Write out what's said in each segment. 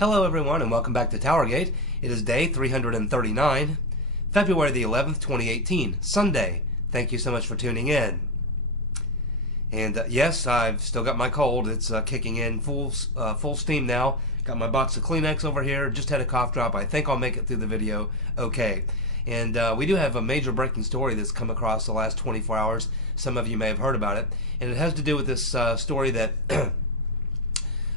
Hello everyone and welcome back to TowerGate. It is day 339, February the 11th, 2018, Sunday. Thank you so much for tuning in. And yes, I've still got my cold. It's kicking in full steam now. Got my box of Kleenex over here. Just had a cough drop. I think I'll make it through the video okay. And we do have a major breaking story that's come across the last 24 hours. Some of you may have heard about it. And it has to do with this story that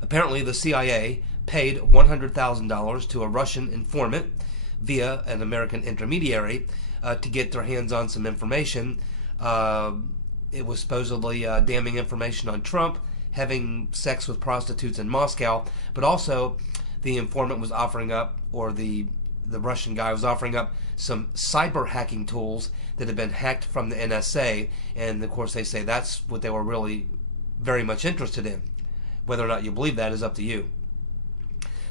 apparently the CIA paid $100,000 to a Russian informant via an American intermediary to get their hands on some information. It was supposedly damning information on Trump having sex with prostitutes in Moscow, but also the informant was offering up, or the Russian guy was offering up, some cyber hacking tools that had been hacked from the NSA, and of course they say that's what they were really very much interested in. Whether or not you believe that is up to you.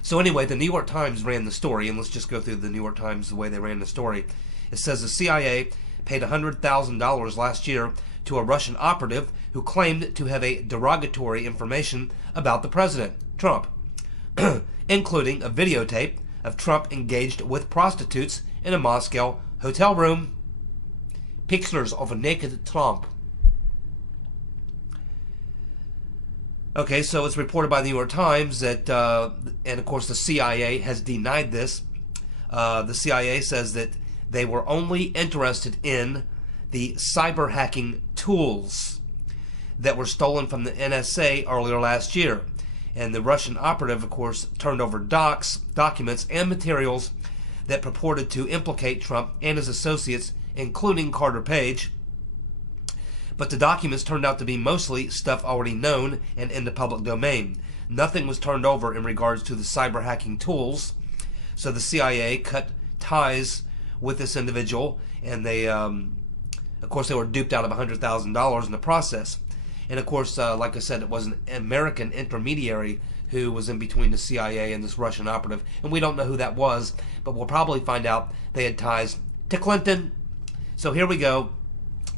So anyway, the New York Times ran the story, and let's just go through the New York Times the way they ran the story. It says the CIA paid $100,000 last year to a Russian operative who claimed to have a derogatory information about the president, Trump, including a videotape of Trump engaged with prostitutes in a Moscow hotel room. Pictures of a naked Trump. Okay, so it's reported by the New York Times that, and of course the CIA has denied this. The CIA says that they were only interested in the cyber hacking tools that were stolen from the NSA earlier last year. And the Russian operative, of course, turned over documents, and materials that purported to implicate Trump and his associates, including Carter Page. But the documents turned out to be mostly stuff already known and in the public domain. Nothing was turned over in regards to the cyber hacking tools. So the CIA cut ties with this individual, and they, of course, they were duped out of $100,000 in the process. And of course, like I said, it was an American intermediary who was in between the CIA and this Russian operative. And we don't know who that was, but we'll probably find out they had ties to Clinton. So here we go.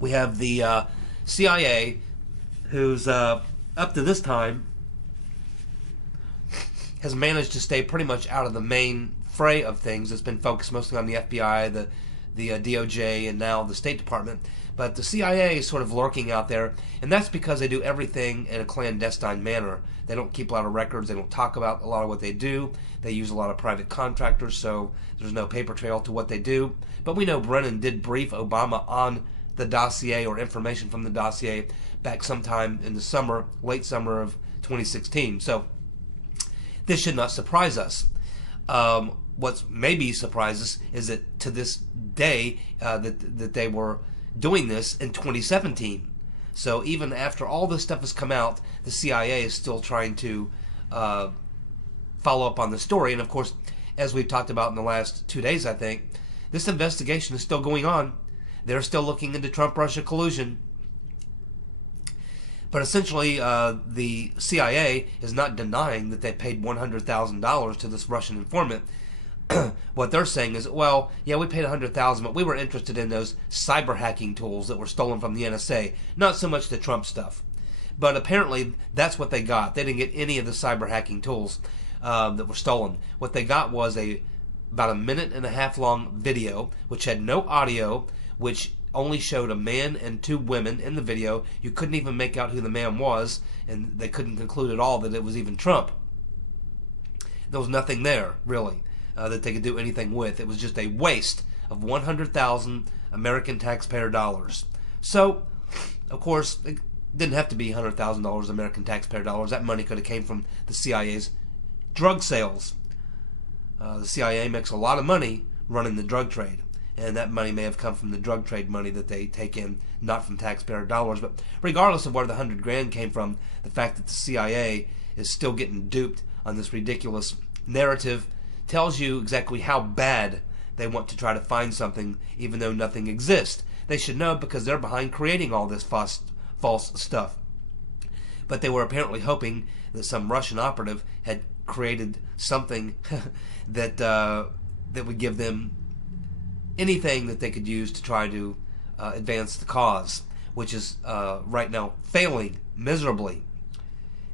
We have the CIA, who's up to this time has managed to stay pretty much out of the main fray of things. It's been focused mostly on the FBI, the DOJ, and now the State Department. But the CIA is sort of lurking out there, and that's because they do everything in a clandestine manner. They don't keep a lot of records. They don't talk about a lot of what they do. They use a lot of private contractors, so there's no paper trail to what they do. But we know Brennan did brief Obama on the dossier, or information from the dossier, back sometime in the summer, late summer of 2016. So this should not surprise us. What maybe surprises is that to this day that they were doing this in 2017. So even after all this stuff has come out, the CIA is still trying to follow up on the story. And of course, as we've talked about in the last 2 days, I think, this investigation is still going on. They're still looking into Trump-Russia collusion. But essentially, the CIA is not denying that they paid $100,000 to this Russian informant. What they're saying is, well, yeah, we paid $100,000, but we were interested in those cyber hacking tools that were stolen from the NSA, not so much the Trump stuff. But apparently, that's what they got. They didn't get any of the cyber hacking tools that were stolen. What they got was about a 1.5-minute long video, which had no audio, which only showed a man and 2 women in the video. You couldn't even make out who the man was, and they couldn't conclude at all that it was even Trump. There was nothing there, really, that they could do anything with. It was just a waste of 100,000 American taxpayer dollars. So, of course, it didn't have to be $100,000 American taxpayer dollars. That money could have came from the CIA's drug sales. The CIA makes a lot of money running the drug trade. And that money may have come from the drug trade money that they take in, not from taxpayer dollars. But regardless of where the $100,000 came from, the fact that the CIA is still getting duped on this ridiculous narrative tells you exactly how bad they want to try to find something, even though nothing exists. They should know, because they're behind creating all this false stuff. But they were apparently hoping that some Russian operative had created something that would give them anything that they could use to try to advance the cause, which is right now failing miserably.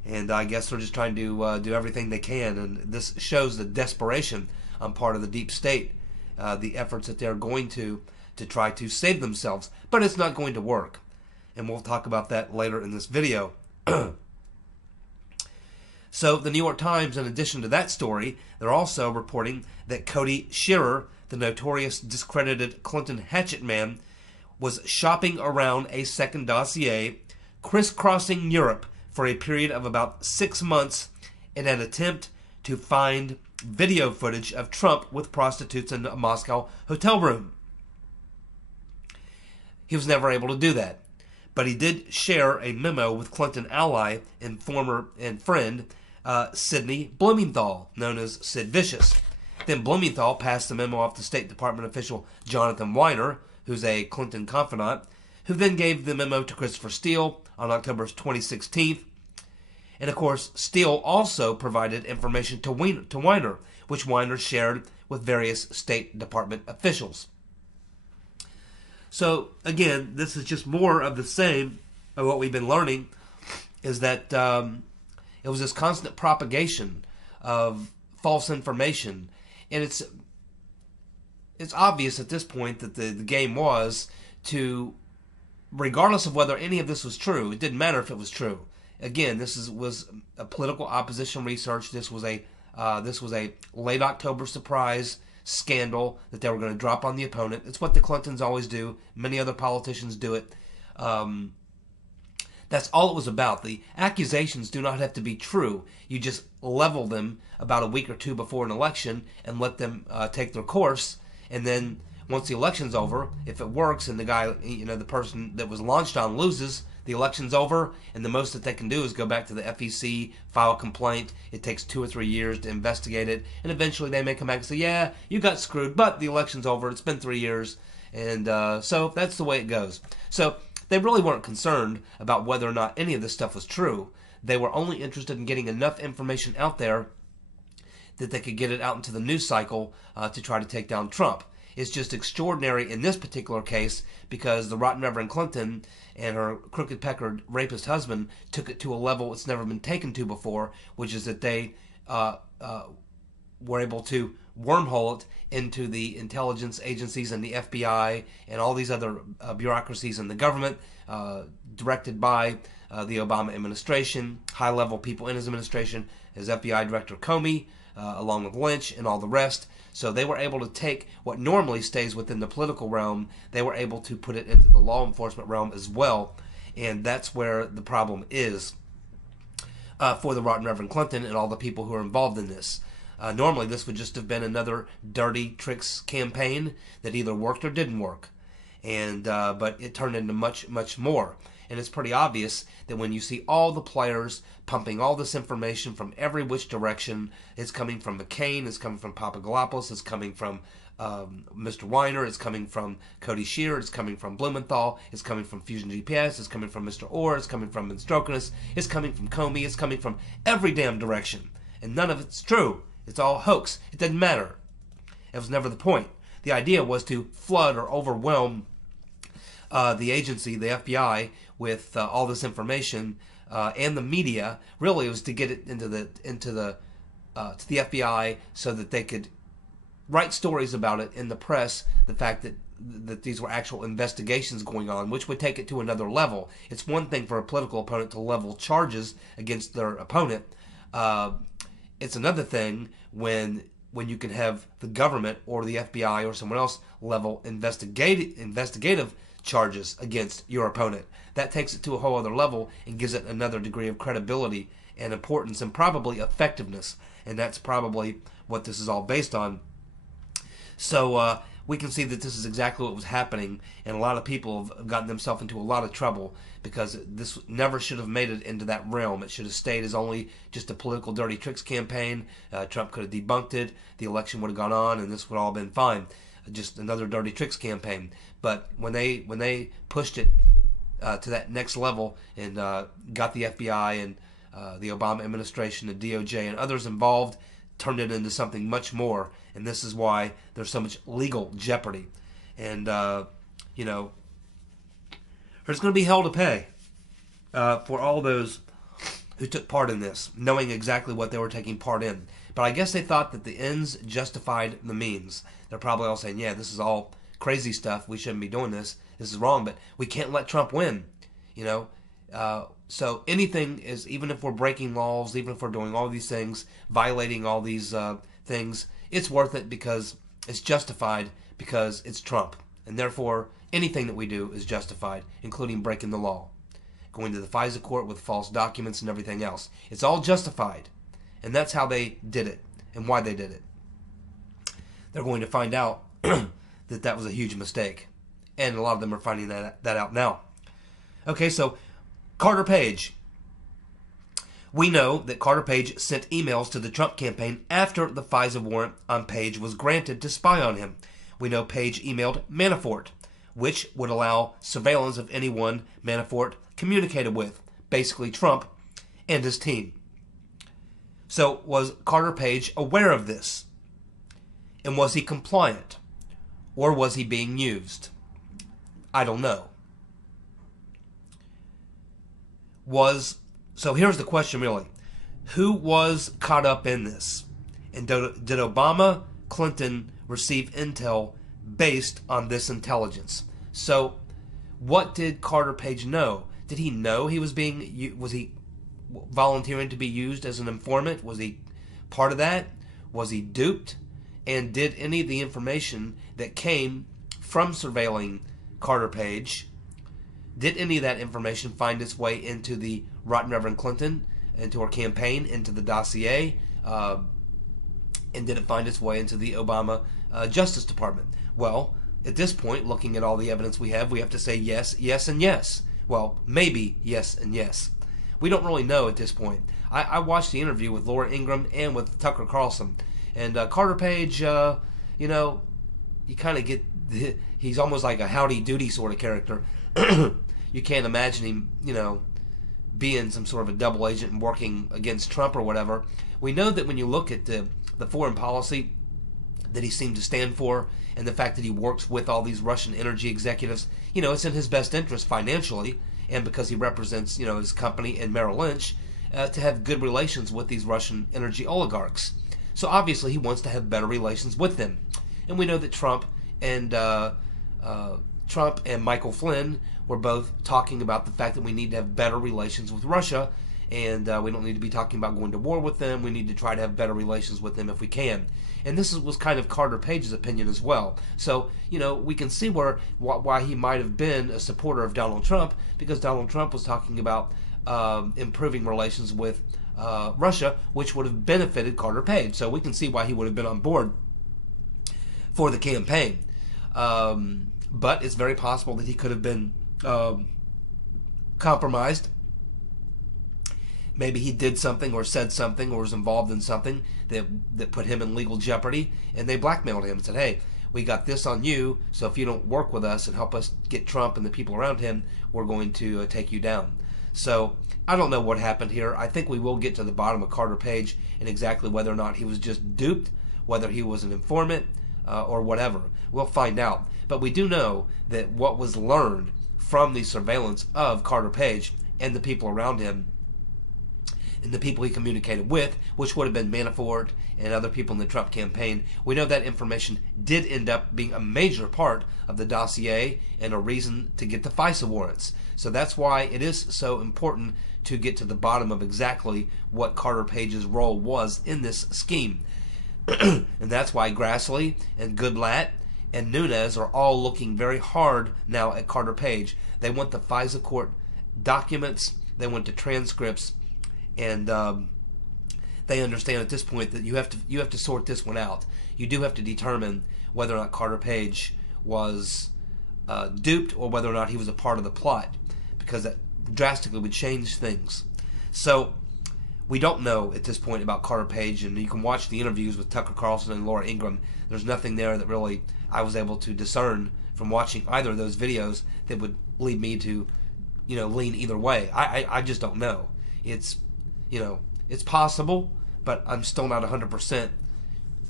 And I guess they're just trying to do everything they can. And this shows the desperation on part of the deep state, the efforts that they're going to try to save themselves. But it's not going to work. And we'll talk about that later in this video. So the New York Times, in addition to that story, they're also reporting that Cody Shearer, the notorious discredited Clinton hatchet man, was shopping around a second dossier, crisscrossing Europe for a period of about 6 months in an attempt to find video footage of Trump with prostitutes in a Moscow hotel room. He was never able to do that. But he did share a memo with Clinton ally and friend Sidney Blumenthal, known as Sid Vicious. Then Blumenthal passed the memo off to State Department official Jonathan Weiner, who's a Clinton confidant, who then gave the memo to Christopher Steele on October 2016. And of course, Steele also provided information to Weiner, which Weiner shared with various State Department officials. So, again, this is just more of the same of what we've been learning, is that it was this constant propagation of false information. And it's obvious at this point that the game was to, regardless of whether any of this was true, it didn't matter if it was true. Again, this was a political opposition research. This was a late October surprise scandal that they were going to drop on the opponent. It's what the Clintons always do. Many other politicians do it. That's all it was about. The accusations do not have to be true. You just level them about a week or two before an election and let them take their course. And then once the election's over, if it works and the guy, the person that was launched on loses, the election's over, and the most that they can do is go back to the FEC, file a complaint. It takes 2 or 3 years to investigate it, and eventually they may come back and say, yeah, you got screwed, but the election's over. It's been 3 years, and so that's the way it goes. So they really weren't concerned about whether or not any of this stuff was true. They were only interested in getting enough information out there that they could get it out into the news cycle to try to take down Trump. It's just extraordinary in this particular case because the rotten Reverend Clinton and her crooked-peckered rapist husband took it to a level it's never been taken to before, which is that they were able to wormhole it into the intelligence agencies and the FBI and all these other bureaucracies in the government, directed by the Obama administration, high-level people in his administration, his FBI Director Comey, along with Lynch and all the rest. So they were able to take what normally stays within the political realm, they were able to put it into the law enforcement realm as well. And that's where the problem is for the rotten Reverend Clinton and all the people who are involved in this. Normally this would just have been another dirty tricks campaign that either worked or didn't work. And but it turned into much, much more. And it's pretty obvious that when you see all the players pumping all this information from every which direction, it's coming from McCain, it's coming from Papadopoulos, it's coming from Mr. Weiner, it's coming from Cody Shearers, it's coming from Blumenthal, it's coming from Fusion GPS, it's coming from Mr. Orr, it's coming from Instrokinus, it's coming from Comey, it's coming from every damn direction. And none of it's true. It's all hoax. It doesn't matter. It was never the point. The idea was to flood or overwhelm the agency, the FBI, with all this information, and the media. Really, it was to get it to the FBI so that they could write stories about it in the press. The fact that these were actual investigations going on, which would take it to another level. It's one thing for a political opponent to level charges against their opponent. It's another thing when you can have the government or the FBI or someone else level investigative charges against your opponent. That takes it to a whole other level and gives it another degree of credibility and importance and probably effectiveness. And that's probably what this is all based on. So we can see that this is exactly what was happening, and a lot of people have gotten themselves into a lot of trouble because this never should have made it into that realm. It should have stayed as only just a political dirty tricks campaign. Trump could have debunked it. The election would have gone on, and this would all been fine. Just another dirty tricks campaign. But when they pushed it to that next level and got the FBI and the Obama administration, the DOJ, and others involved, turned it into something much more. And this is why there's so much legal jeopardy. And, there's going to be hell to pay for all those who took part in this, knowing exactly what they were taking part in. But I guess they thought that the ends justified the means. They're probably all saying, yeah, this is all crazy stuff. We shouldn't be doing this. This is wrong, but we can't let Trump win. You know, so anything is, even if we're breaking laws, even if we're doing all these things, violating all these things, it's worth it because it's justified because it's Trump. And therefore, anything that we do is justified, including breaking the law. Going to the FISA court with false documents and everything else. It's all justified. And that's how they did it and why they did it. They're going to find out that that was a huge mistake. And a lot of them are finding that out now. Okay, so Carter Page. We know that Carter Page sent emails to the Trump campaign after the FISA warrant on Page was granted to spy on him. We know Page emailed Manafort, which would allow surveillance of anyone Manafort communicated with, basically Trump and his team. So was Carter Page aware of this? And was he compliant? Or was he being used? I don't know. So here's the question really. Who was caught up in this? And did Obama, Clinton receive intel based on this intelligence? So what did Carter Page know? Did he know he was he volunteering to be used as an informant? Was he part of that? Was he duped? And did any of the information that came from surveilling Carter Page, did any of that information find its way into the Rotten Reverend Clinton, into her campaign, into the dossier, and did it find its way into the Obama Justice Department? Well, at this point, looking at all the evidence we have to say yes, yes, and yes. Well, maybe yes and yes. We don't really know at this point. I watched the interview with Laura Ingraham and with Tucker Carlson. And Carter Page, you know, you kind of get, he's almost like a howdy doody sort of character. You can't imagine him, you know, being some sort of a double agent and working against Trump or whatever. We know that when you look at the foreign policy that he seemed to stand for, and the fact that he works with all these Russian energy executives, you know, it's in his best interest financially, and because he represents, you know, his company and Merrill Lynch, to have good relations with these Russian energy oligarchs. So obviously he wants to have better relations with them. And we know that Trump and Michael Flynn were both talking about the fact that we need to have better relations with Russia, and we don't need to be talking about going to war with them. We need to try to have better relations with them if we can. And this was kind of Carter Page's opinion as well. So, you know, we can see why he might have been a supporter of Donald Trump, because Donald Trump was talking about improving relations with Russia, which would have benefited Carter Page. So we can see why he would have been on board for the campaign. But it's very possible that he could have been compromised. Maybe he did something or said something or was involved in something that put him in legal jeopardy, and they blackmailed him and said, hey, we got this on you, so if you don't work with us and help us get Trump and the people around him, we're going to take you down. So I don't know what happened here. I think we will get to the bottom of Carter Page and exactly whether or not he was just duped, whether he was an informant, or whatever. We'll find out. But we do know that what was learned from the surveillance of Carter Page and the people around him and the people he communicated with, which would have been Manafort and other people in the Trump campaign, we know that information did end up being a major part of the dossier and a reason to get the FISA warrants. So that's why it is so important to get to the bottom of exactly what Carter Page's role was in this scheme. And that's why Grassley and Goodlatte and Nunes are all looking very hard now at Carter Page. They want the FISA court documents, they want the transcripts, and they understand at this point that you have to sort this one out. You do have to determine whether or not Carter Page was duped or whether or not he was a part of the plot, because that drastically would change things. So we don't know at this point about Carter Page, and you can watch the interviews with Tucker Carlson and Laura Ingraham. There's nothing there that really I was able to discern from watching either of those videos that would lead me to, you know, lean either way. I just don't know. It's, you know, it's possible, but I'm still not 100%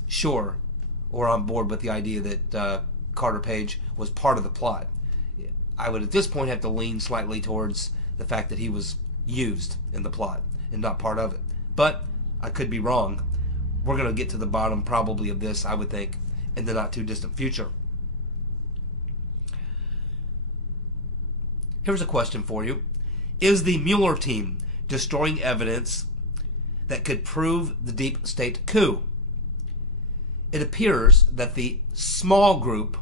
sure or on board with the idea that Carter Page was part of the plot. I would at this point have to lean slightly towards the fact that he was used in the plot and not part of it. But I could be wrong. We're going to get to the bottom probably of this, I would think, in the not too distant future. Here's a question for you. Is the Mueller team destroying evidence that could prove the deep state coup? It appears that the small group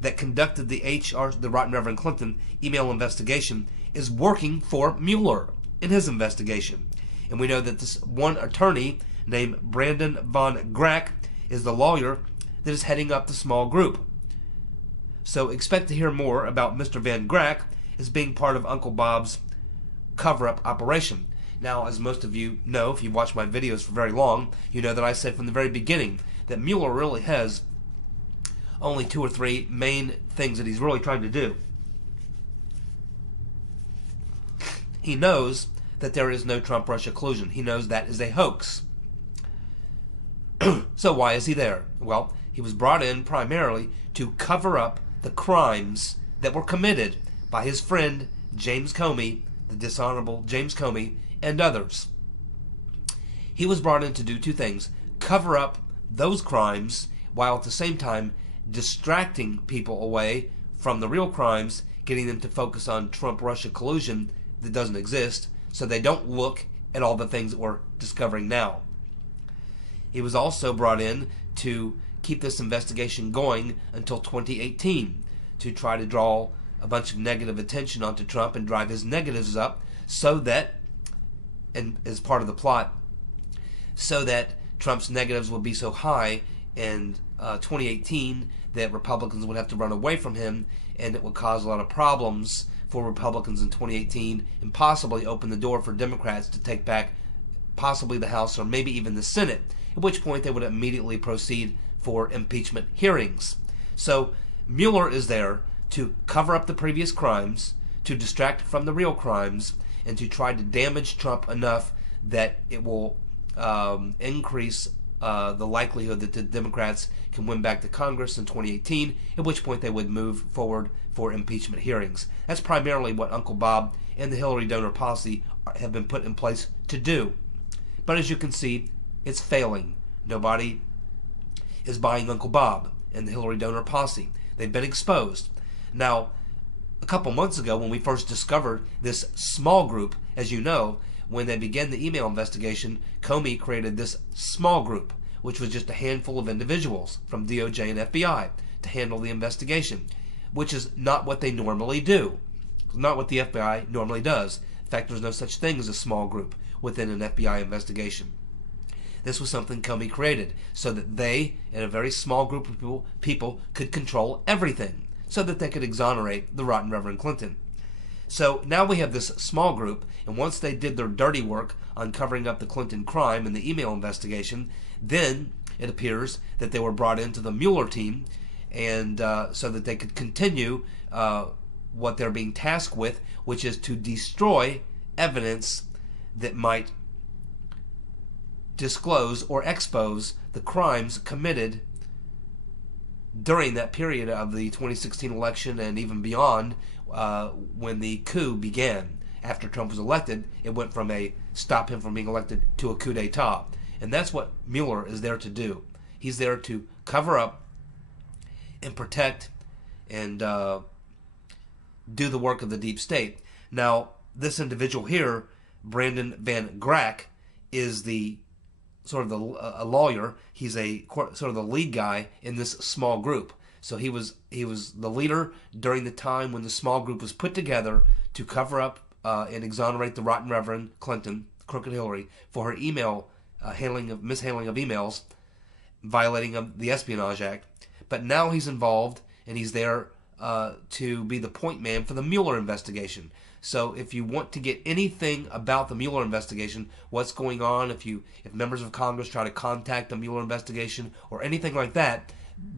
that conducted the Rotten Reverend Clinton email investigation is working for Mueller in his investigation. And we know that this one attorney named Brandon von Grack is the lawyer that is heading up the small group. So expect to hear more about Mr. Van Grack as being part of Uncle Bob's cover-up operation. Now, as most of you know, if you've watched my videos for very long, you know that I said from the very beginning that Mueller really has only 2 or 3 main things that he's really trying to do. He knows that there is no Trump-Russia collusion. He knows that is a hoax. So why is he there? Well, he was brought in primarily to cover up the crimes that were committed by his friend James Comey, the dishonorable James Comey, and others. He was brought in to do 2 things: cover up those crimes while at the same time distracting people away from the real crimes, getting them to focus on Trump-Russia collusion that doesn't exist, so they don't look at all the things that we're discovering now. He was also brought in to keep this investigation going until 2018, to try to draw a bunch of negative attention onto Trump and drive his negatives up, so that, and as part of the plot, so that Trump's negatives would be so high in 2018 that Republicans would have to run away from him, and it would cause a lot of problems for Republicans in 2018 and possibly open the door for Democrats to take back possibly the House or maybe even the Senate, at which point they would immediately proceed for impeachment hearings. So Mueller is there to cover up the previous crimes, to distract from the real crimes, and to try to damage Trump enough that it will increase the likelihood that the Democrats can win back the Congress in 2018, at which point they would move forward for impeachment hearings. That's primarily what Uncle Bob and the Hillary donor posse have been put in place to do. But as you can see, it's failing. Nobody is buying Uncle Bob and the Hillary donor posse. They've been exposed. Now, a couple months ago when we first discovered this small group, as you know, when they began the email investigation, Comey created this small group, which was just a handful of individuals from DOJ and FBI to handle the investigation, which is not what they normally do. Not what the FBI normally does. In fact, there's no such thing as a small group within an FBI investigation. This was something Comey created so that they and a very small group of people could control everything, so that they could exonerate the rotten Reverend Clinton. So now we have this small group, and once they did their dirty work on covering up the Clinton crime and the email investigation, then it appears that they were brought into the Mueller team, and so that they could continue what they're being tasked with, which is to destroy evidence that might disclose or expose the crimes committed during that period of the 2016 election and even beyond, when the coup began. After Trump was elected, it went from a stop him from being elected to a coup d'etat. And that's what Mueller is there to do. He's there to cover up and protect and do the work of the deep state. Now, this individual here, Brandon Van Grack, is the sort of a lawyer. He's a sort of the lead guy in this small group. So he was the leader during the time when the small group was put together to cover up and exonerate the rotten Reverend Clinton, Crooked Hillary, for her email mishandling of emails, violating of the Espionage Act. But now he's involved, and he's there to be the point man for the Mueller investigation. So if you want to get anything about the Mueller investigation, what's going on, if members of Congress try to contact the Mueller investigation or anything like that,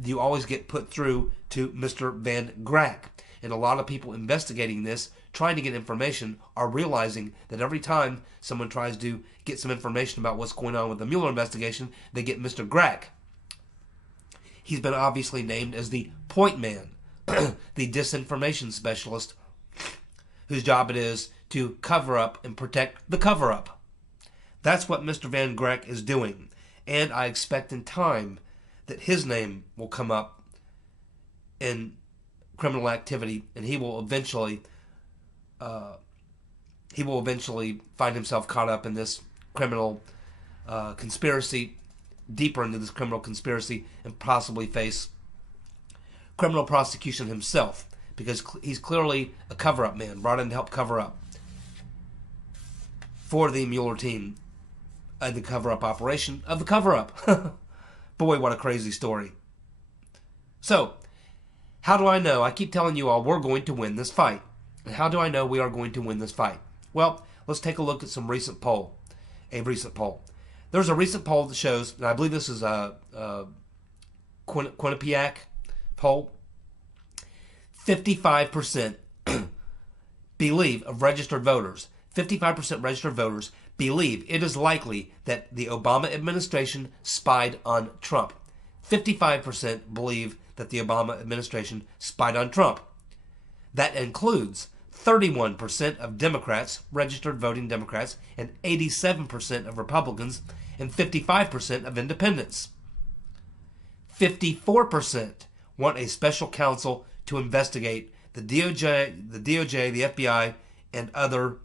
you always get put through to Mr. Van Grack. And a lot of people investigating this, trying to get information, are realizing that every time someone tries to get some information about what's going on with the Mueller investigation, they get Mr. Grack. He's been obviously named as the point man, the disinformation specialist, whose job it is to cover up and protect the cover-up. That's what Mr. Van Grack is doing. And I expect in time that his name will come up in criminal activity, and he will eventually find himself caught up in this criminal conspiracy, deeper into this criminal conspiracy, and possibly face criminal prosecution himself, because he's clearly a cover-up man, brought in to help cover up for the Mueller team, the cover-up operation of the cover-up. Boy, what a crazy story. So, how do I know? I keep telling you all we're going to win this fight. And how do I know we are going to win this fight? Well, let's take a look at a recent poll. There's a recent poll that shows, and I believe this is a Quinnipiac poll, 55% believe of registered voters, 55% registered voters believe it is likely that the Obama administration spied on Trump. 55% believe that the Obama administration spied on Trump. That includes 31% of Democrats, registered voting Democrats, and 87% of Republicans, and 55% of independents. 54% want a special counsel to investigate the DOJ, the FBI, and other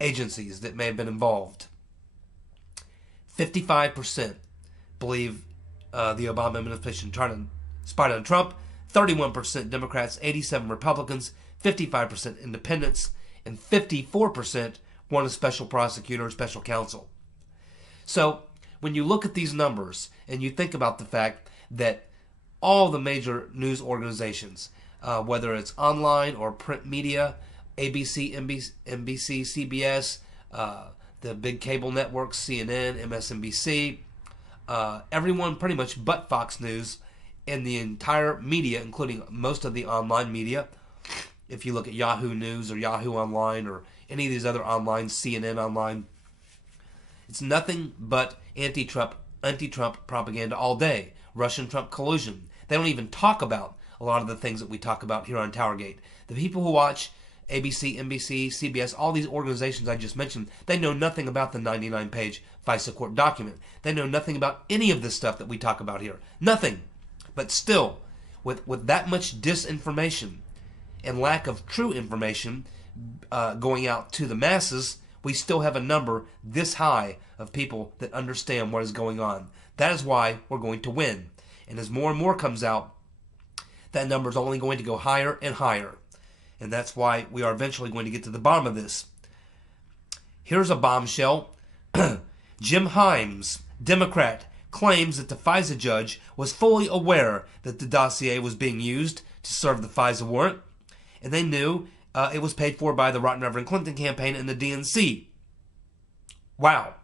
agencies that may have been involved. 55% believe the Obama administration tried to spy on Trump. 31% Democrats, 87% Republicans, 55% independents, and 54% want a special prosecutor or special counsel. So, when you look at these numbers and you think about the fact that all the major news organizations, whether it's online or print media, ABC, NBC, CBS, the big cable networks, CNN, MSNBC, everyone pretty much but Fox News, and the entire media, including most of the online media, if you look at Yahoo News or Yahoo Online or any of these other online, CNN Online, it's nothing but anti-Trump propaganda all day. Russian Trump collusion. They don't even talk about a lot of the things that we talk about here on TowerGate. The people who watch ABC, NBC, CBS, all these organizations I just mentioned, they know nothing about the 99-page FISA court document. They know nothing about any of this stuff that we talk about here. Nothing. But still, with that much disinformation and lack of true information going out to the masses, we still have a number this high of people that understand what is going on. That is why we're going to win. And as more and more comes out, that number is only going to go higher and higher. And that's why we are eventually going to get to the bottom of this. Here's a bombshell. Jim Himes, Democrat, claims that the FISA judge was fully aware that the dossier was being used to serve the FISA warrant, and they knew it was paid for by the Rotten Reverend Clinton campaign and the DNC. Wow.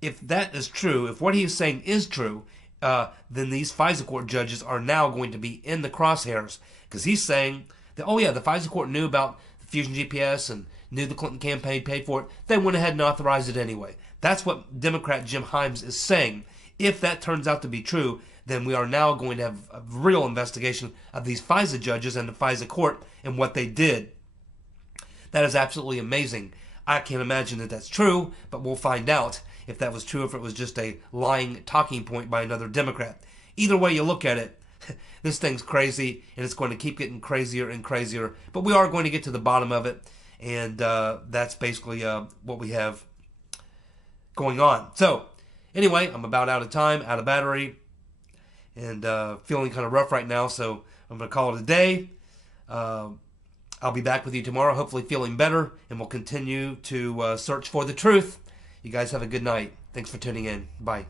If that is true, if what he is saying is true, then these FISA court judges are now going to be in the crosshairs, because he's saying that, oh yeah, the FISA court knew about the Fusion GPS and knew the Clinton campaign paid for it. They went ahead and authorized it anyway. That's what Democrat Jim Himes is saying. If that turns out to be true, then we are now going to have a real investigation of these FISA judges and the FISA court and what they did. That is absolutely amazing. I can't imagine that that's true, but we'll find out if that was true, if it was just a lying talking point by another Democrat. Either way you look at it, this thing's crazy, and it's going to keep getting crazier and crazier. But we are going to get to the bottom of it, and that's basically what we have going on. So, anyway, I'm about out of time, out of battery, and feeling kind of rough right now, so I'm going to call it a day. I'll be back with you tomorrow, hopefully feeling better, and we'll continue to search for the truth. You guys have a good night. Thanks for tuning in. Bye.